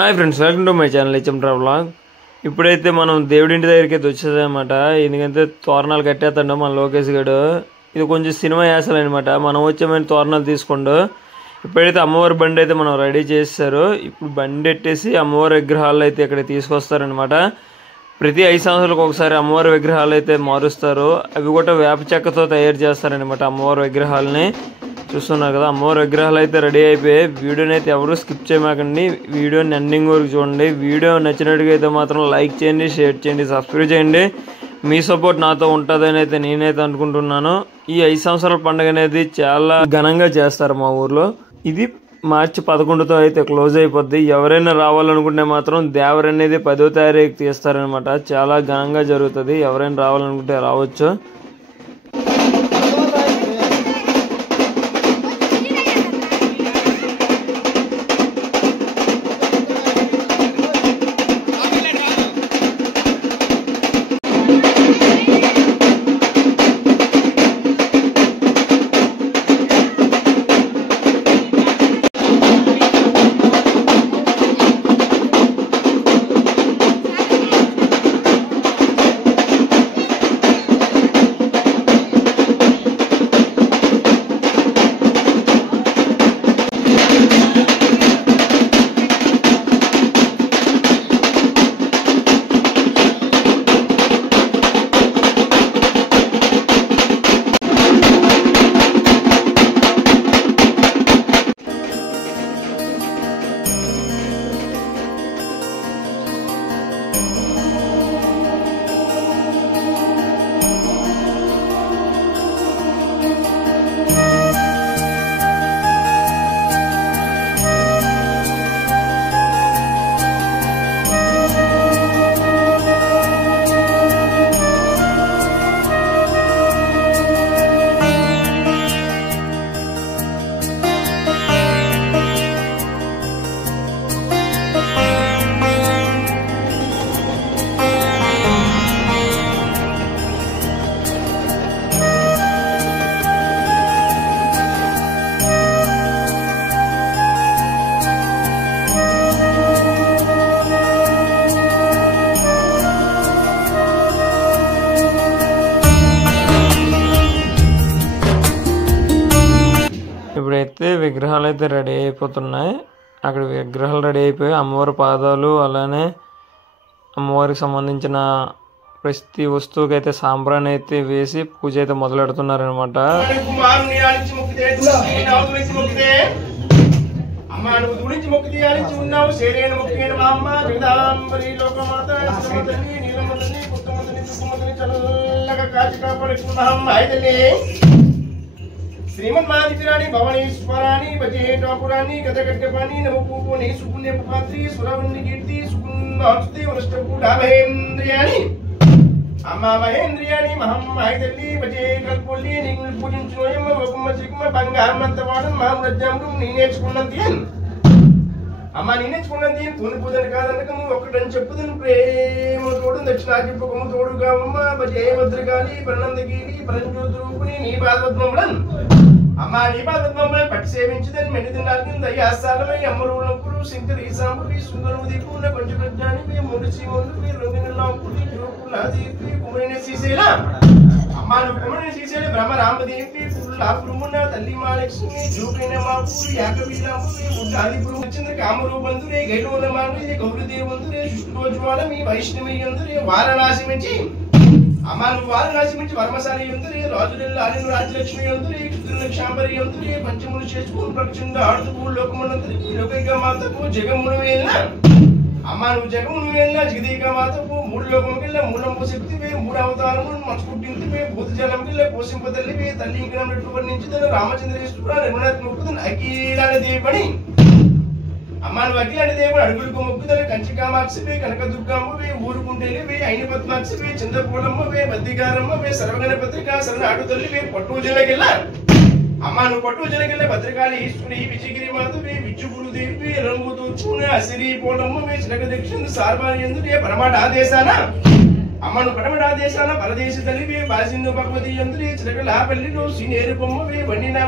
Hi friends, welcome to my channel HM travelogue. ఇప్పుడైతే మనం దేవుడి ఇంటి దగ్గరికి అయితే వచ్చేదన్నమాట. ఎందుకంటే తోరణాలు కట్టేస్తాడు మన లోకేష్ గడు. ఇది కొంచెం సినిమా యాసలనమాట. మనం వచ్చేమైనా తోరణాలు తీసుకోండు. ఇప్పుడైతే అమ్మవారి బండి అయితే మనం రెడీ చేస్తారు. ఇప్పుడు బండి ఎట్టేసి అమ్మవారి విగ్రహాలు అయితే ఇక్కడ తీసుకొస్తారనమాట. ప్రతి 5 సంవత్సరాలకు ఒకసారి అమ్మవారి విగ్రహాలు అయితే మారుస్తారు. అవి కూడా వేప చెక్కతో తయారు చేస్తారనమాట అమ్మవారి విగ్రహాలని. చూస్తున్నారు కదా, అమ్మవారి విగ్రహాలు అయితే రెడీ అయిపోయాయి. వీడియోని అయితే ఎవరు స్కిప్ చేయమాకండి, వీడియోని ఎండింగ్ వరకు చూడండి. వీడియో నచ్చినట్టుగా అయితే మాత్రం లైక్ చేయండి, షేర్ చేయండి, సబ్స్క్రైబ్ చేయండి. మీ సపోర్ట్ నాతో ఉంటుందని అయితే నేనైతే అనుకుంటున్నాను. ఈ 5 సంవత్సరాల పండుగ అనేది చాలా ఘనంగా చేస్తారు మా ఊర్లో. ఇది మార్చి 11తో అయితే క్లోజ్ అయిపోద్ది. ఎవరైనా రావాలనుకుంటే మాత్రం దేవర అనేది 10వ తారీఖు తీస్తారనమాట. చాలా ఘనంగా జరుగుతుంది. ఎవరైనా రావాలనుకుంటే రావచ్చు. ఇప్పుడైతే విగ్రహాలు అయితే రెడీ అయిపోతున్నాయి. అక్కడ విగ్రహాలు రెడీ అయిపోయి అమ్మవారి పాదాలు, అలానే అమ్మవారికి సంబంధించిన ప్రతి వస్తువుకి అయితే సాంబ్రాన్ని అయితే వేసి పూజ అయితే మొదలు పెడుతున్నారనమాట. శ్రీమన్మాదిరాణి భవనేశ్వరాణి భజే ఠాకురాణి గదగడ్డపాణి నమపూని సుపుణ్యపాత్రి సురవన్ని కీర్తి సుకుంభి వనష్టపూఢామహేంద్రియాణి అమ్మ మహేంద్రియాణి మహమ్మాయితల్లి భజే కల్పొల్లి నీకు పూజించుకోయమ్మ ఒకమ్మ శ్రీకుమ్మ బంగారమంతవాడు మహామ్రజ్ఞముడు నీ నేర్చుకున్నది అమ్మ నీ నేర్చుకున్నది తూని పూజను కాదనకము ఒక్కటని చెప్పుదని ప్రేమ తోడు దక్షిణాజిపకము తోడుగా అమ్మ భజే భద్రకాళి పరణందగిరి పరంజ్యోతిరూపిణి నీ పాదపద్మములను అమ్మ నీ పాదపద్మములను పట్టి సేవించుదని మెన్నిదినాన్ని దయాస్థానమై అమ్మరులకు శంకరి సాంబుడి సుందరుడి పూర్ణ పంచప్రజ్ఞాని ముడిసి ముందు రొంగినలాంపుడి జోకులాదీపి కుమరిని శ్రీశైల అమ్మ నువ్వు కుమరిని శ్రీశైల బ్రహ్మ రామదేవి పుల్లాపురుమున తల్లి మహాలక్ష్మి జోకైన మాపూరి యాకవీరాముడి ఉద్దాదిపురు వచ్చింది కామరు బంధురే గైలోన మానుడి గౌరదేవంతురే శుక్రోజ్వాల మీ వైష్ణవి యందురే వారణాసి నుంచి అమ్మ నువ్వు వారణాసి నుంచి వర్మశాలి యందురే రాజులెల్ల ఆలిను రాజలక్ష్మి యందురే క్షుద్రలక్షాంబరి యందురే పంచములు చేసుకుని ప్రక్షుండ ఆడుతూ లోకమునందరికి లోకైక మాతకు జగమును వెళ్ళిన అమ్మ నువ్వు జగమును వెళ్ళిన జగదీక మాతకు మూడు లోకముకెళ్ళ మూలంపు శక్తివే మూడు అవతారములు మనసు పుట్టింతివే భూత జలంకెళ్ళ పోషింపతల్లివే తల్లి ఇంకనట్టు వర్ణించుదని రామచంద్రేశ్వర రఘునాథ్ మొక్కుదని అఖీలాల దేవని అమ్మ నువ్వు అఖిలాంటి దేవుడు అడుగులకు మొక్కుదని కంచి కామాక్షివే కనక దుర్గమ్మవే ఊరుకుంటేలివే అయిన పద్మాక్షివే చంద్రపూలమ్మవే బద్దిగారమ్మవే సర్వగణ పత్రిక శరణాడు తల్లివే పట్టు జలకెళ్ళ అమ్మ నువ్వు పట్టు జలకెళ్ళ భద్రకాళి ఈశ్వరి విజయగిరి మాధవే విచ్చుగురు దేవి రంగు దూచుకునే అసిరి పోలమ్మవే చిలక దక్షిణ సార్వాణి ఎందుకే పరమాట ఆదేశాన అమ్మను కడమడా దేశాల పరదేశ తల్లివే బాసిన్ను భగవతి యందురే చిలకల పల్లిలో సినేరు బొమ్మవే వండిన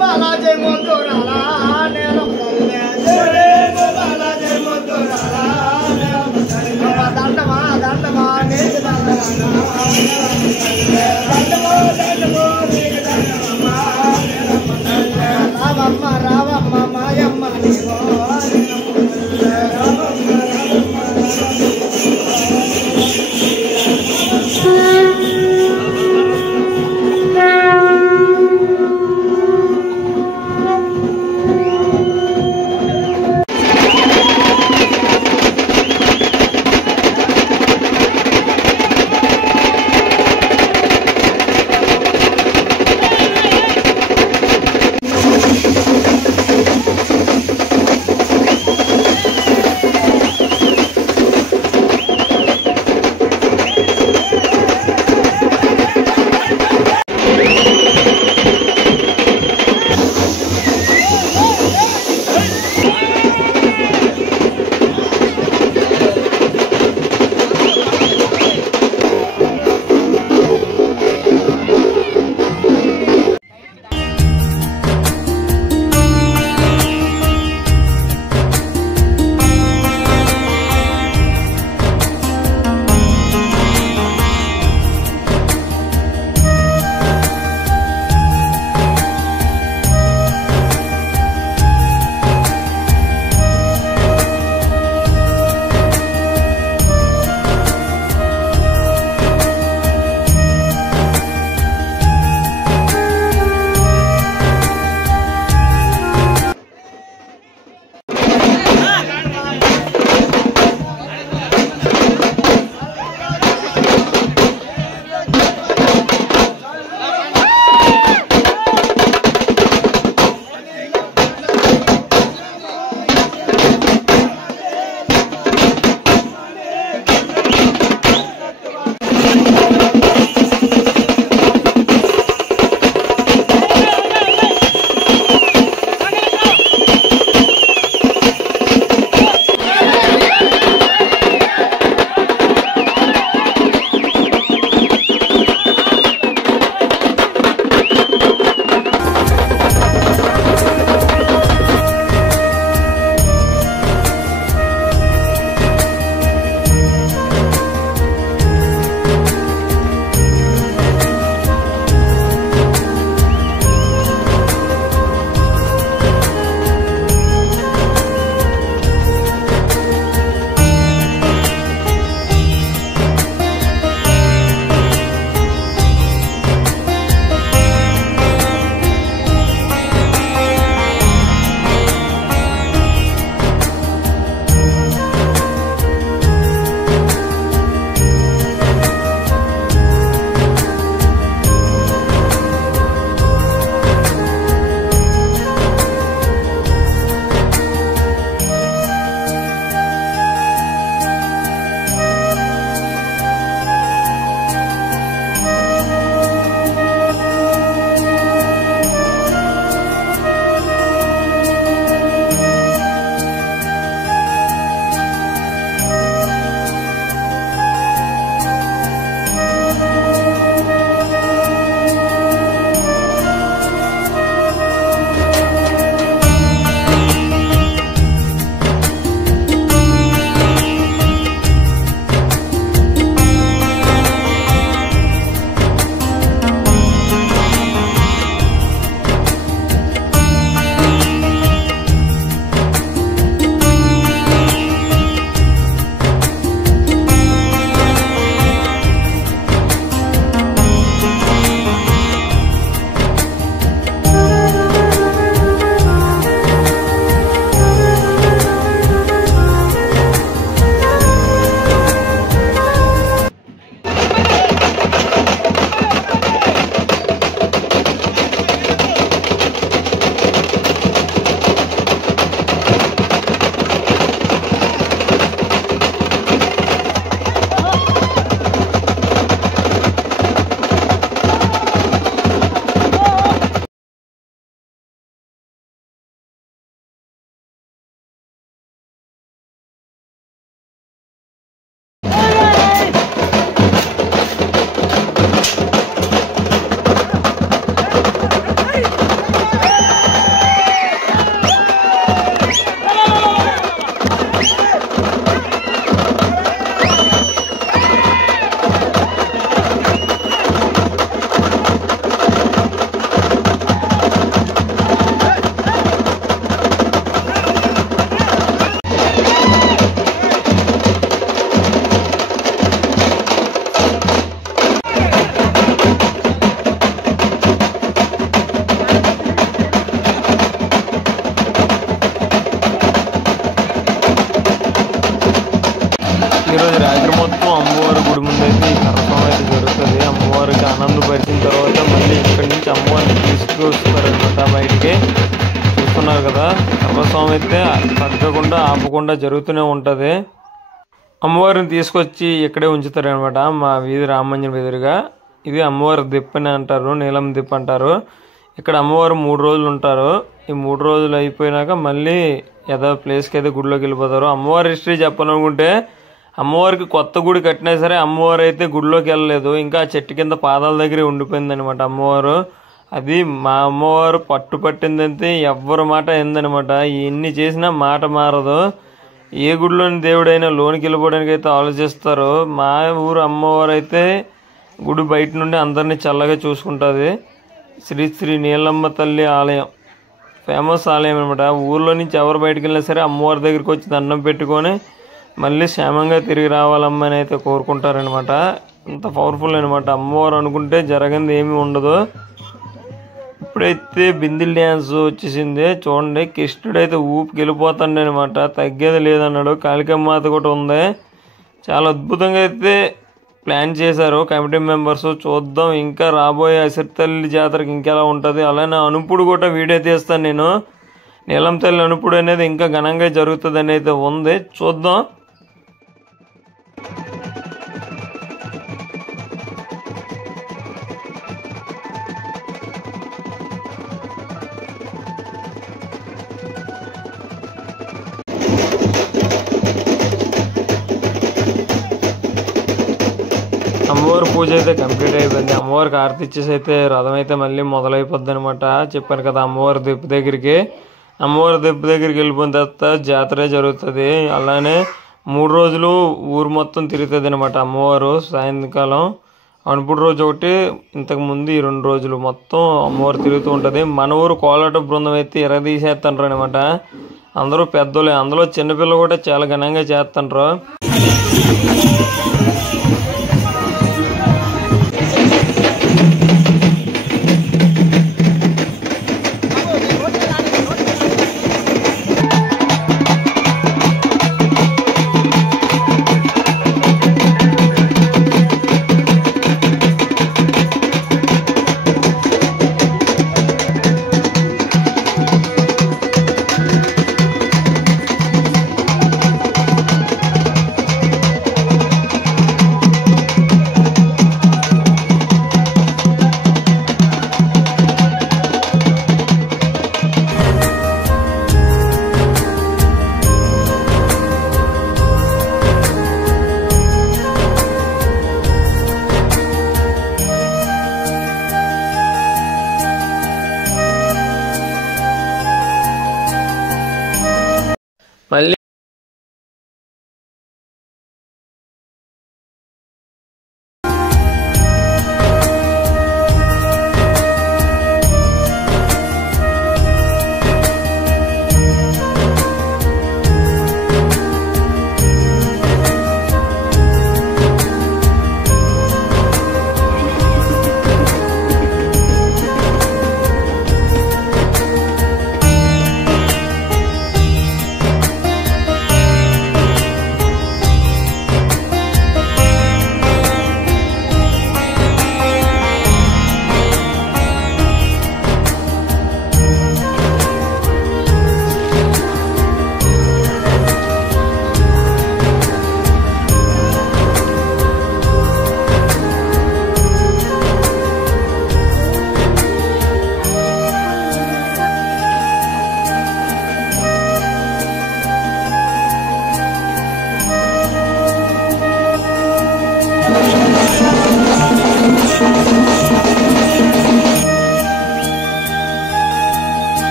బాలాజీ ముందురాలా నేను బాలాజీ ముందురాలా దండమా దండమా నీకు రావమ్మ రావమ్మ మాయమ్మ నీవో పరిచిన తర్వాత మళ్ళీ ఇక్కడి నుంచి అమ్మవారిని తీసుకొస్తారనమాట బయటికి. చూస్తున్నారు కదా, రథోత్సవం అయితే తగ్గకుండా ఆపకుండా జరుగుతూనే ఉంటుంది. అమ్మవారిని తీసుకొచ్చి ఇక్కడే ఉంచుతారనమాట మా వీధి రామమందిరం ఎదురుగా. ఇది అమ్మవారి దిప్పు అని అంటారు, నీలం దిప్పు అంటారు. ఇక్కడ అమ్మవారు 3 రోజులు ఉంటారు. ఈ 3 రోజులు అయిపోయినాక మళ్ళీ ఏదో ప్లేస్కి అయితే గుడిలోకి వెళ్ళిపోతారు. అమ్మవారి హిస్టరీ చెప్పాలనుకుంటే, అమ్మవారికి కొత్త గుడి కట్టినా సరే అమ్మవారు అయితే గుడిలోకి వెళ్ళలేదు, ఇంకా చెట్టు కింద పాదాల దగ్గరే ఉండిపోయింది అనమాట అమ్మవారు. అది మా అమ్మవారు పట్టిందంతే ఎవ్వరి మాట ఏందనమాట. ఎన్ని చేసినా మాట మారదు. ఏ గుడిలోని దేవుడైనా లోనికి వెళ్ళిపోవడానికి అయితే ఆలోచిస్తారు. మా ఊరు అమ్మవారు అయితే గుడి బయట నుండి అందరినీ చల్లగా చూసుకుంటుంది. శ్రీ శ్రీ నీలమ్మ తల్లి ఆలయం ఫేమస్ ఆలయం అనమాట. ఊర్లో నుంచి ఎవరు బయటకు వెళ్ళినా సరే అమ్మవారి దగ్గరికి వచ్చి దండం పెట్టుకొని మళ్ళీ క్షేమంగా తిరిగి రావాలమ్మని అయితే కోరుకుంటారనమాట. అంత పవర్ఫుల్ అనమాట అమ్మవారు. అనుకుంటే జరగంది ఏమీ ఉండదు. ఇప్పుడైతే బిందిల్ డ్యాన్స్ వచ్చేసింది చూడండి. కృష్ణుడైతే ఊపికి వెళ్ళిపోతాండి అనమాట, తగ్గేది లేదన్నాడు. కాళికమ్మాత కూడా ఉంది. చాలా అద్భుతంగా అయితే ప్లాన్ చేశారు కమిటీ మెంబర్స్. చూద్దాం ఇంకా రాబోయే అసిరితల్లి జాతరకి ఇంకెలా ఉంటుంది. అలానే అనుపుడు కూడా వీడియో తీస్తాను నేను. నీలం తల్లి అనుపుడు అనేది ఇంకా ఘనంగా జరుగుతుంది అని అయితే ఉంది, చూద్దాం. అమ్మవారి పూజ అయితే కంప్లీట్ అయిపోయింది. అమ్మవారికి ఆరతి ఇచ్చేసి అయితే రథం అయితే మళ్ళీ మొదలైపోద్ది అనమాట. చెప్పాను కదా అమ్మవారి దిప్పు దగ్గరికి. అమ్మవారి దిప్పు దగ్గరికి వెళ్ళిపోయిన తర్వాత జాతర జరుగుతుంది. అలానే 3 రోజులు ఊరు మొత్తం తిరుగుతుంది అనమాట అమ్మవారు. సాయంకాలం అనుపుడు రోజు ఒకటి, ఇంతకు ముందు ఈ 2 రోజులు మొత్తం అమ్మవారు తిరుగుతూ ఉంటుంది. మన ఊరు కోలాట బృందం అయితే ఎరదీసేస్తుంటారు అనమాట. అందరూ పెద్దోళ్ళే, అందులో చిన్నపిల్లలు కూడా చాలా ఘనంగా చేస్తుంటారు. మళ్ళీ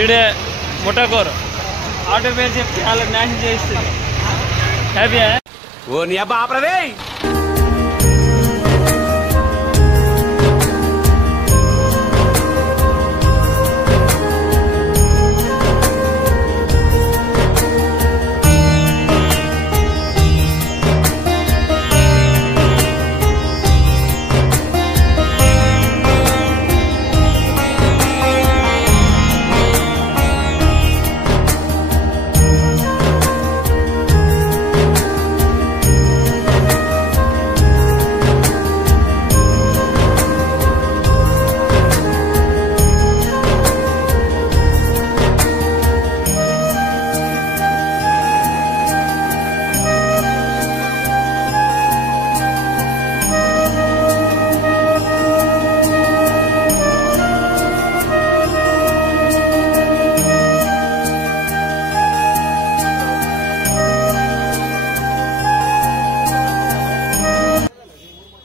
ఈడే ముఠాకూర ఆటో పేరు చెప్పి వాళ్ళ న్యాయం చేస్తుంది. హ్యాపీయా? ఓ నీ అబ్బా ఆపరదే.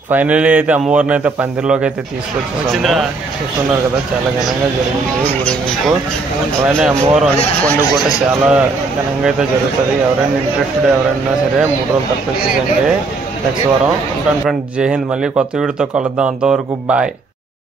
ఫైనలీ అయితే అమ్మవారిని అయితే పందిరిలోకి అయితే తీసుకొచ్చింది. చూస్తున్నారు కదా, చాలా ఘనంగా జరిగింది ఊరేగింపు. అలానే అమ్మవారు అనుకోండి కూడా చాలా ఘనంగా అయితే జరుగుతుంది. ఎవరైనా ఇంట్రెస్టెడ్ ఎవరైనా సరే 3 రోజులు తప్పించండి నెక్స్ట్ వారం. ఉంటాను ఫ్రెండ్స్, జై హింద్. మళ్ళీ కొత్త వీడియోతో కలుద్దాం. అంతవరకు బాయ్.